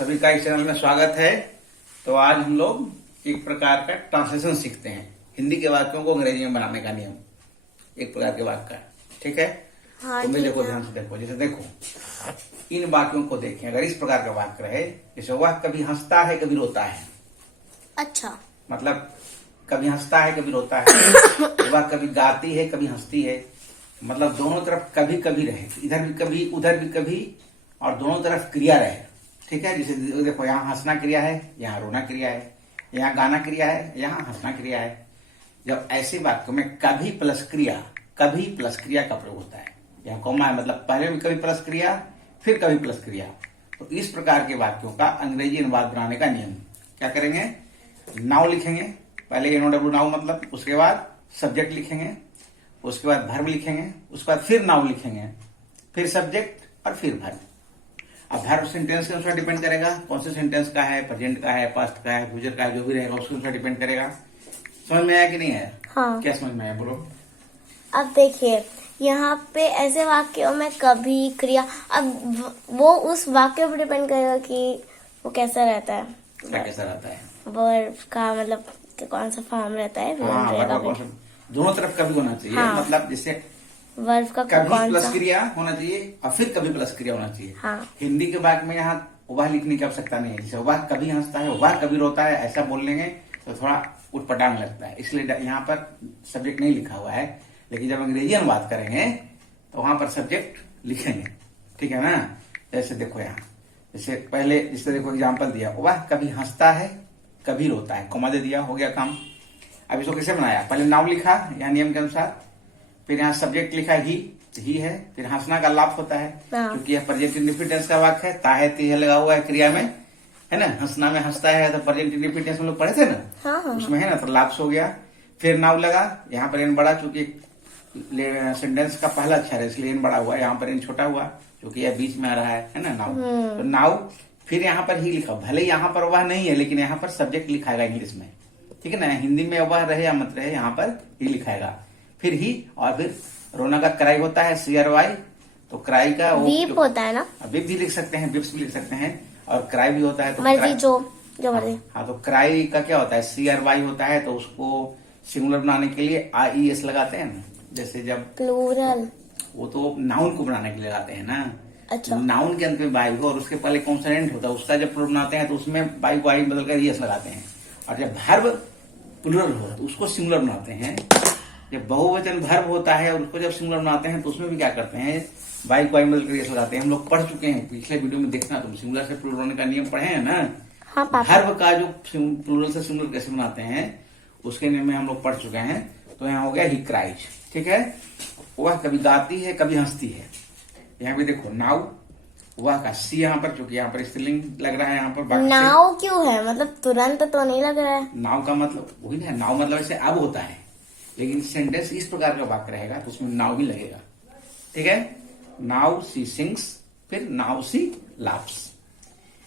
सभी का इस चैनल में स्वागत है। तो आज हम लोग एक प्रकार का ट्रांसलेशन सीखते हैं, हिंदी के वाक्यों को अंग्रेजी में बनाने का नियम, एक प्रकार के वाक्य का। ठीक है? हाँ, तो मैं देखो, ठीक है। ध्यान से देखो। जैसे देखो, इन वाक्यों को देखें, अगर इस प्रकार का वाक्य रहे, जैसे वह कभी हंसता है कभी रोता है, अच्छा, मतलब कभी हंसता है कभी रोता है। वह कभी गाती है कभी हंसती है, मतलब दोनों तरफ कभी कभी रहे, इधर भी कभी उधर भी कभी, और दोनों तरफ क्रिया रहे। ठीक है? जैसे देखो, यहाँ हंसना क्रिया है, यहाँ रोना क्रिया है, यहाँ गाना क्रिया है, यहाँ हंसना क्रिया है। जब ऐसे वाक्यों में कभी प्लस क्रिया का प्रयोग होता है, यहाँ कॉमा है, मतलब पहले भी कभी प्लस क्रिया फिर कभी प्लस क्रिया। तो इस प्रकार के वाक्यों का अंग्रेजी अनुवाद बनाने का नियम क्या करेंगे? नाउ लिखेंगे, पहले NOW नाउ मतलब, उसके बाद सब्जेक्ट लिखेंगे, उसके बाद वर्ब लिखेंगे, उसके बाद फिर नाउ लिखेंगे, फिर सब्जेक्ट और फिर वर्ब। अब वर्ब सेंटेंस के अनुसार डिपेंड करेगा, कौन से सेंटेंस का है, प्रेजेंट का है, पास्ट का है, फ्यूचर का है, जो भी रहेगा उसके अनुसार डिपेंड करेगा। समझ में आया कि नहीं है? हाँ। क्या समझ में आया, बोलो। अब देखिए, यहाँ पे ऐसे वाक्यों में कभी क्रिया, अब वो उस वाक्य पर डिपेंड करेगा कि वो कैसा रहता है, क्या कैसा रहता है, वर्ब का मतलब कि कौन सा फॉर्म रहता है, हाँ, रहेगा वर्ब भी। दोनों तरफ कभी होना चाहिए। हाँ। मतलब जैसे वर्ब का कभी कौन प्लस सा, क्रिया होना चाहिए और फिर कभी प्लस क्रिया होना चाहिए। हाँ। हिंदी के वाक्य में यहाँ वह लिखने की आवश्यकता नहीं है। जैसे वह कभी हंसता है, वह कभी रोता है, ऐसा बोल लेंगे तो थोड़ा उटपटांग लगता है, इसलिए यहाँ पर सब्जेक्ट नहीं लिखा हुआ है। लेकिन जब अंग्रेजी अनुवाद करेंगे तो वहां पर सब्जेक्ट लिखेंगे। ठीक है ना? जैसे देखो यहाँ, जैसे पहले जैसे देखो एग्जाम्पल दिया, वह कभी हंसता है कभी रोता है, कॉमा दे दिया, हो गया काम। अब इसको कैसे बनाया? पहले नाम लिखा यहाँ नियम के अनुसार, फिर यहाँ सब्जेक्ट लिखा ही है, फिर हंसना का लाभ होता है क्योंकि यह प्रेजेंट इंडेफिनिट टेंस का वाक्य है, ताहे तीहे लगा हुआ है क्रिया में, है ना? हंसना में हंसता है तो प्रेजेंट इंडेफिनिट टेंस हम लोग पढ़े थे ना। हाँ। उसमें है ना, तो लाभ हो गया। फिर नाउ लगा, यहाँ पर एन बड़ा, चूंकि सेंटेंस का पहला अक्षर है इसलिए एन बड़ा हुआ, यहाँ पर एन छोटा हुआ क्योंकि यह बीच में आ रहा है ना, नाउ। तो नाउ, फिर यहाँ पर ही लिखा, भले यहाँ पर वह नहीं है लेकिन यहाँ पर सब्जेक्ट लिखाएगा इंग्लिश में। ठीक है ना? हिंदी में वह रहे या मत रहे, यहाँ पर ही लिखाएगा, फिर ही। और फिर रोना का क्राई होता है, CRY, तो क्राई का वीप होता है ना, विप भी लिख सकते हैं, विप्स भी लिख सकते हैं, और क्राई भी होता है। तो मर्जी जो मर्जी। हाँ, तो क्राई का क्या होता है? CRY होता है, तो उसको सिंगुलर बनाने के लिए IES लगाते हैं ना। जैसे जब प्लूरल, वो तो नाउन को बनाने के लिए लगाते हैं ना। अच्छा। नाउन के अंत में बाई हो और उसके पहले कॉन्सोनेंट होता है, उसका जब प्लूरल बनाते हैं तो उसमें बाई को आई बदल कर ES लगाते हैं। और जब वर्ब प्लूरल हो तो उसको सिंगुलर बनाते हैं। जब बहुवचन वर्ब होता है और उसको जब सिंगुलर बनाते हैं तो उसमें भी क्या करते हैं? बाई को आई बदल कर ES लगाते हैं। हम लोग पढ़ चुके हैं, पिछले वीडियो में देखना, तुम सिंगुलर से प्लूरल होने का नियम पढ़े हैं ना। हाँ पापा। वर्ब का जो प्लूरल से सिंगुलर कैसे बनाते हैं उसके नियम में हम लोग पढ़ चुके हैं। तो यहाँ हो गया ही क्राइज। ठीक है? वह कभी गाती है कभी हंसती है। यहाँ भी देखो, नाउ, वह का सी यहाँ पर, चूंकि यहाँ पर स्त्रीलिंग लग रहा है, यहाँ पर बाकी नाव क्यों है, मतलब तुरंत तो नहीं लग रहा है। नाव का मतलब वही ना, नाव मतलब ऐसे अब होता है, लेकिन सेंटेंस इस प्रकार का वाक्य रहेगा तो उसमें नाव भी लगेगा। ठीक है? नाउ सी सिंग्स, फिर नाउ सी लाफ्स।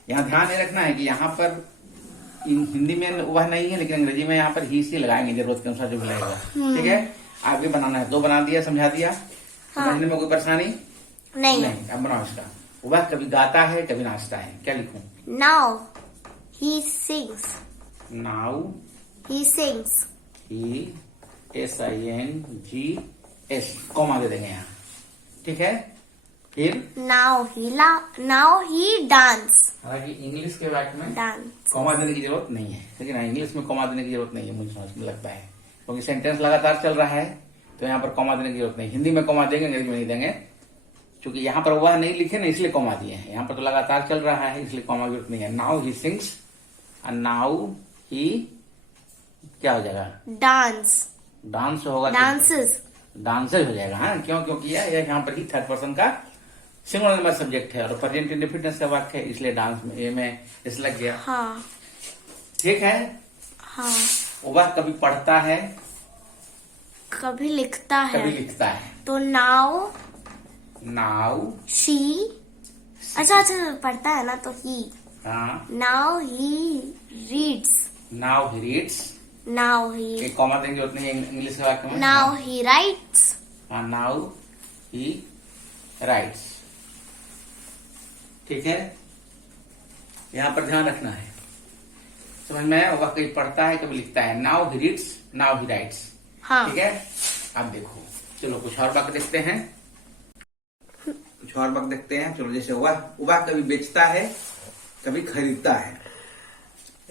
यहाँ ध्यान ये रखना है कि यहाँ पर हिंदी में वह नहीं है लेकिन अंग्रेजी में यहाँ पर ही सी लगाएंगे जरूरत के अनुसार जो भी लगेगा। ठीक है? आगे बनाना है, 2 बना दिया, समझा दिया। समझने में कोई परेशानी नहीं। अब बनाओ इसका। वह कभी गाता है कभी नाचता है, क्या लिखूं? Now he sings, now he sings, he SINGS, comma दे देंगे यहाँ। ठीक है? फिर नाउ ही डांस, हालांकि इंग्लिश के वाक्य में डांस। कॉमा देने की जरूरत नहीं है, लेकिन इंग्लिश में कॉमा देने की जरूरत नहीं है, मुझे समझ में लगता है, क्योंकि सेंटेंस लगातार चल रहा है तो यहाँ पर कॉमा देने की जरूरत नहीं। हिंदी में कॉमा देंगे, अंग्रेजी में नहीं देंगे, क्योंकि यहाँ पर वह नहीं लिखे ना इसलिए कॉमा दिए हैं। यहाँ पर तो लगातार चल रहा है इसलिए कॉमा की जरूरत नहीं है। नाउ ही सिंग्स और नाउ ही क्या हो जाएगा? डांस, डांस होगा, डांसेस, डांसर हो जाएगा। हाँ, क्यों? क्योंकि यह यहाँ पर ही थर्ड पर्सन का सिंगुलर नंबर सब्जेक्ट है और प्रेजेंट इंडेफिनिट का वाक्य है, इसलिए डांस में ए में इस लग गया। हाँ। ठीक है? हाँ। वह कभी पढ़ता है कभी लिखता है, कभी लिखता है। तो नाउ शी, अच्छा पढ़ता है ना तो ही। हाँ, now he reads, now he reads, now he, एक कॉमा देंगे उतने ही इंग्लिश के वाक्य में। नाउ ही राइट्स, हाँ, नाउ ही राइट्स। ठीक है? यहाँ पर ध्यान रखना है, समझ में आया? वह कभी पढ़ता है कभी लिखता है। Now he reads, now he rights. हाँ। ठीक है, अब देखो, चलो कुछ और वाक्य देखते हैं, कुछ और वाक्य देखते हैं। चलो जैसे वह कभी बेचता है कभी खरीदता है।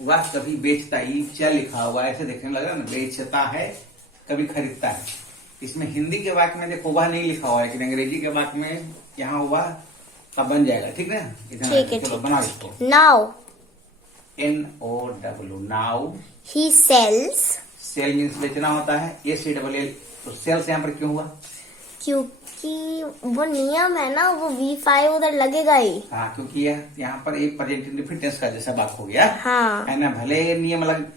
वह कभी बेचता है, ये क्या लिखा हुआ है ऐसे देखने लगा ना, बेचता है कभी खरीदता है। इसमें हिंदी के वाक्य में देखो वह नहीं लिखा हुआ है, लेकिन अंग्रेजी के वाक्य में यहाँ वह का बन जाएगा। ठीक है, ठीक है, चलो बनाओ इसको। Now NOW, now. He sells, sell means बेचना होता है, SELL। तो सेल्स यहाँ पर क्यों हुआ? क्योंकि वो नियम है ना, वो V5 उधर लगेगा ही। हाँ, क्योंकि यहाँ पर एक प्रेजेंट इंडेफिनिट टेंस का जैसा बात हो गया। हाँ। है ना, भले ये नियम अलग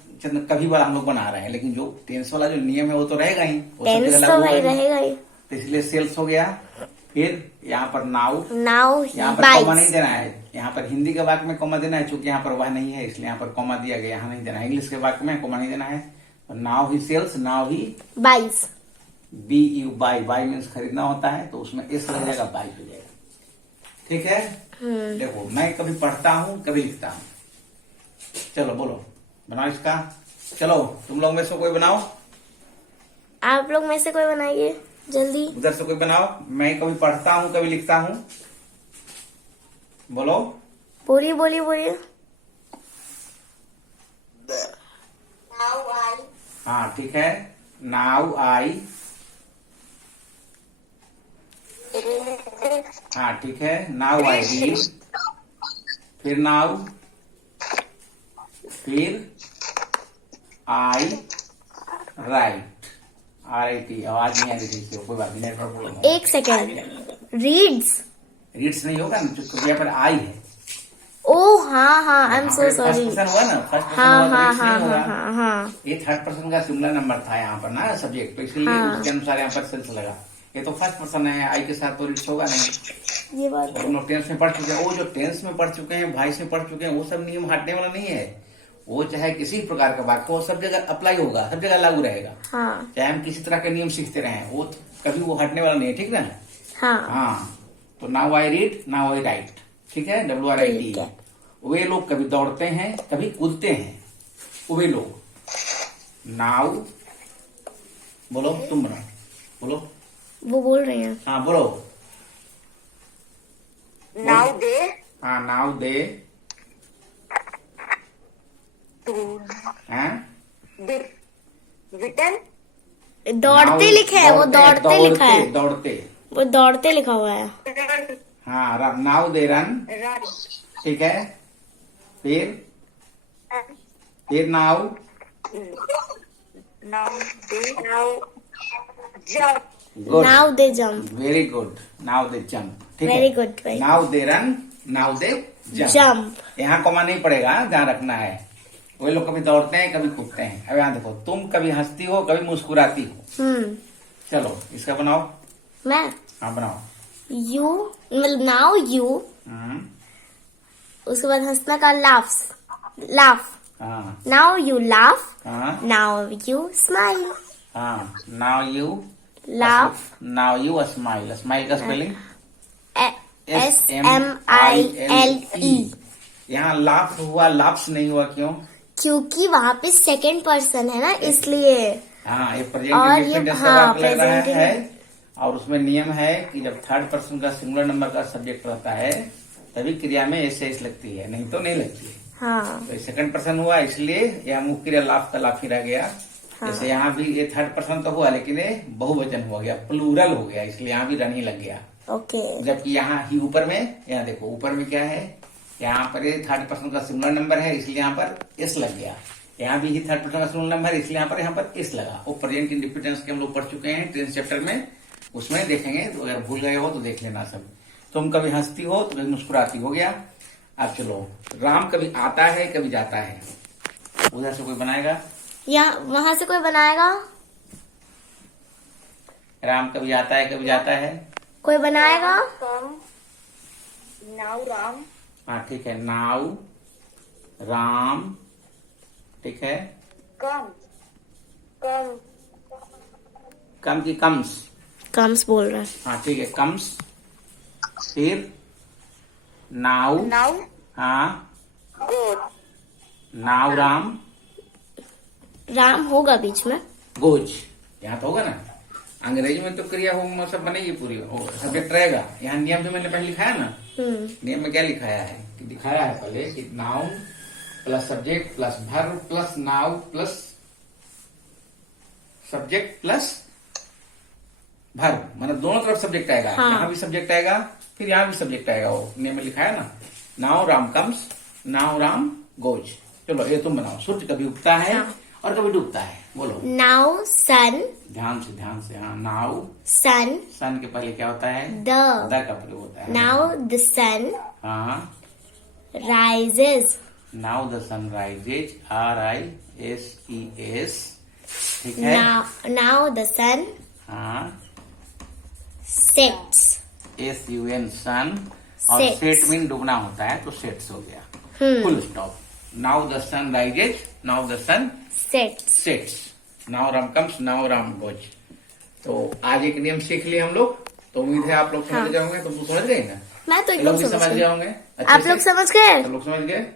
कभी वाला हम लोग बना रहे हैं, लेकिन जो टेंस वाला जो नियम है वो तो रहेगा ही, वो सब टेंस जगह तो लागू भाई होगा ही। रहेगा ही। तो इसलिए सेल्स हो गया। फिर यहाँ पर नाउ, नाउ ही यहाँ पर कॉमा नहीं बाइट्स, देना है। यहाँ पर हिंदी के वाक्य में कॉमा देना है, चूंकि यहाँ पर वह नहीं है इसलिए यहाँ पर कॉमा दिया गया, यहाँ नहीं देना है। इंग्लिश के वाक्य में कॉमा नहीं देना है। Now he sells, now he buys. BU, buy. Buy means खरीदना होता है, तो उसमें S लग जाएगा, बाई हो जाएगा। ठीक है, देखो मैं कभी पढ़ता हूँ कभी लिखता हूँ। चलो बोलो, बनाओ इसका। चलो तुम लोग में से कोई बनाओ, आप लोग में से कोई बनाइए जल्दी। उधर से कोई बनाओ। मैं कभी पढ़ता हूँ कभी लिखता हूँ, बोलो। बोलिए बोलिए बोलिए। हाँ ठीक है, नाउ आई। हाँ ठीक है, नाउ आई रीड। फिर नाउ, फिर आई राइट। RIT। आवाज नहीं आ रही थी, कोई बात नहीं, नेटवर्क प्रॉब्लम। एक सेकेंड, रीड्स। रीड्स नहीं होगा ना, क्योंकि यहाँ पर आई है। ओ हाँ हाँ, I am so first sorry. Person हुआ ना, फर्स्ट पर्सन हाँ हुआ हाँ तो रीड्स हाँ नहीं हाँ होगा। हाँ हाँ। ये थर्ड पर्सन का सिमिलर नंबर था यहाँ पर ना सब्जेक्ट, तो इसलिए हाँ। उसके अनुसार यहाँ पर सेल्स लगा। ये तो फर्स्ट पर्सन है, आई के साथ तो रीड्स होगा नहीं। ये बात तो हम लोग टेंस में पढ़ चुके हैं, वो जो टेंस में पढ़ चुके हैं, वॉइस में पढ़ चुके हैं, वो सब नियम हटने वाला नहीं है। वो चाहे किसी प्रकार का वाक्य हो, सब जगह अप्लाई होगा, सब जगह लागू रहेगा। हाँ चाहे हम किसी तरह के नियम सीखते रहे, वो कभी वो हटने वाला नहीं है। ठीक ना? हाँ। हाँ, तो now I read, now I right. ठीक है, WRIT। ठीक है। वे लोग कभी दौड़ते हैं कभी कूदते हैं। वे लोग। नाउ, बोलो तुम बना, बोलो। वो बोल रहे हैं। हाँ बोलो। Now they हाँ, नाउ दे। हाँ, written दौड़ते लिखा है, वो दौड़ते लिखा है, दौड़ते। वो दौड़ते लिखा हुआ है। हाँ, नाउ दे रन। run ठीक है, फिर now, now they now jump good, now they jump. Very good. Now they jump. ठीक है, वेरी गुड भाई। Now they run, now they jump. Jump. यहाँ कॉमा नहीं पड़ेगा, ध्यान रखना है। वे लोग कभी दौड़ते हैं कभी कूदते हैं। अब यहाँ देखो, तुम कभी हंसती हो कभी मुस्कुराती हो। चलो इसका बनाओ। मैं हाँ बनाओ। यू, मतलब नाउ यू, हम्म, उसके बाद हंसना का लाफ्स, लाफ। हाँ नाउ यू लाफ, हाँ नाउ यू स्माइल, हाँ, now you laugh. Now you smile. Smile का स्पेलिंग SMILE। यहाँ लाफ हुआ, लाफ्स नहीं हुआ, क्यों? क्योंकि वहाँ पे सेकंड पर्सन है ना, इसलिए। हाँ, ये और प्रेजेंट ये- इंडेफिनिट हाँ, लग रहा present है। और उसमें नियम है कि जब थर्ड पर्सन का सिंगुलर नंबर का सब्जेक्ट रहता है तभी क्रिया में एस लगती है, नहीं तो नहीं लगती है। हाँ तो सेकंड पर्सन हुआ, इसलिए यह मुख्य क्रिया लाफ का लाफ ही रह गया। हाँ। जैसे यहाँ भी ये थर्ड पर्सन तो हुआ, लेकिन ये बहुवचन हो गया, प्लूरल हो गया, इसलिए यहाँ भी रन ही लग गया। ओके। जबकि यहाँ ही ऊपर में, यहाँ देखो ऊपर में क्या है, यहाँ पर ये थर्ड पर्सन का सिंगुलर नंबर है, इसलिए यहाँ पर एस लग गया। यहाँ भी ही थर्ड पर्सन का सिंगुलर नंबर है, इसलिए यहाँ पर एस लगा। वो प्रेजेंट इंडिफिनिट के हम लोग पढ़ चुके हैं टेंस चैप्टर में, उसमें देखेंगे। तो अगर भूल गए हो तो देख लेना सब। तुम कभी हंसती हो तो कभी मुस्कुराती, हो गया। अब चलो, राम कभी आता है कभी जाता है। उधर से कोई बनाएगा? यहाँ वहां से कोई बनाएगा? राम कभी आता है कभी जाता है। कोई बनाएगा? come now Ram हाँ ठीक है, नाउ राम। ठीक है, come come कम की कम्स। कम्स बोल रहा है। हाँ ठीक है, कम्स। फिर नाउ। now हाँ goat, नाउ राम राम होगा बीच में। गोज, यहाँ तो होगा ना। अंग्रेजी में तो क्रिया हो सब बनेगी पूरी, सब्जेक्ट रहेगा। यहाँ नियम भी मैंने पहले लिखाया ना, नियम में क्या लिखाया है कि दिखाया है पहले कि noun plus subject plus verb plus noun plus subject plus verb, मतलब दोनों तरफ सब्जेक्ट आएगा। हाँ। यहाँ भी सब्जेक्ट आएगा, फिर यहाँ भी सब्जेक्ट आएगा। वो नियम में लिखाया ना, now Ram comes, now Ram goes. चलो ये तुम बनाओ। सूर्य कभी उगता है हाँ। और कभी डूबता है, बोलो। नाउ सन, ध्यान से। हाँ, नाउ सन, सन के पहले क्या होता है? द, द का प्रयोग होता है। नाउ द सन हाँ, rises, now the sun rises, RISES, ठीक है। नाउ द सन हाँ, सेट्स, SUN सन, और Sets. सेट मीन डूबना होता है, तो सेट्स हो गया, हम्म। Full stop. Now the sun rises, now the sun sets. Sets, now Ram comes, now Ram goes. तो आज एक नियम सीख लिए हम लोग, तो उम्मीद है आप लोग समझ हाँ। जाओगे। तुम तो समझ गए ना? मैं तो ये एकदम लोग भी समझ समझ गई। गए होंगे। आप लोग समझ गए? सब लोग समझ गए?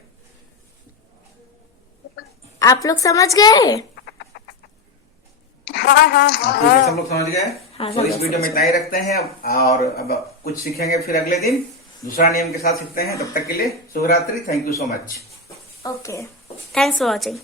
आप लोग समझ गए? हाँ हाँ ठीक है, सब लोग समझ गए। हाँ, तो सब इस लोग वीडियो में समझ इतना ही रखते हैं और अब कुछ सीखेंगे, फिर अगले दिन दूसरा नियम के साथ सीखते हैं। तब तक के लिए शुभ रात्रि। Thank you so much. Okay, thanks for watching.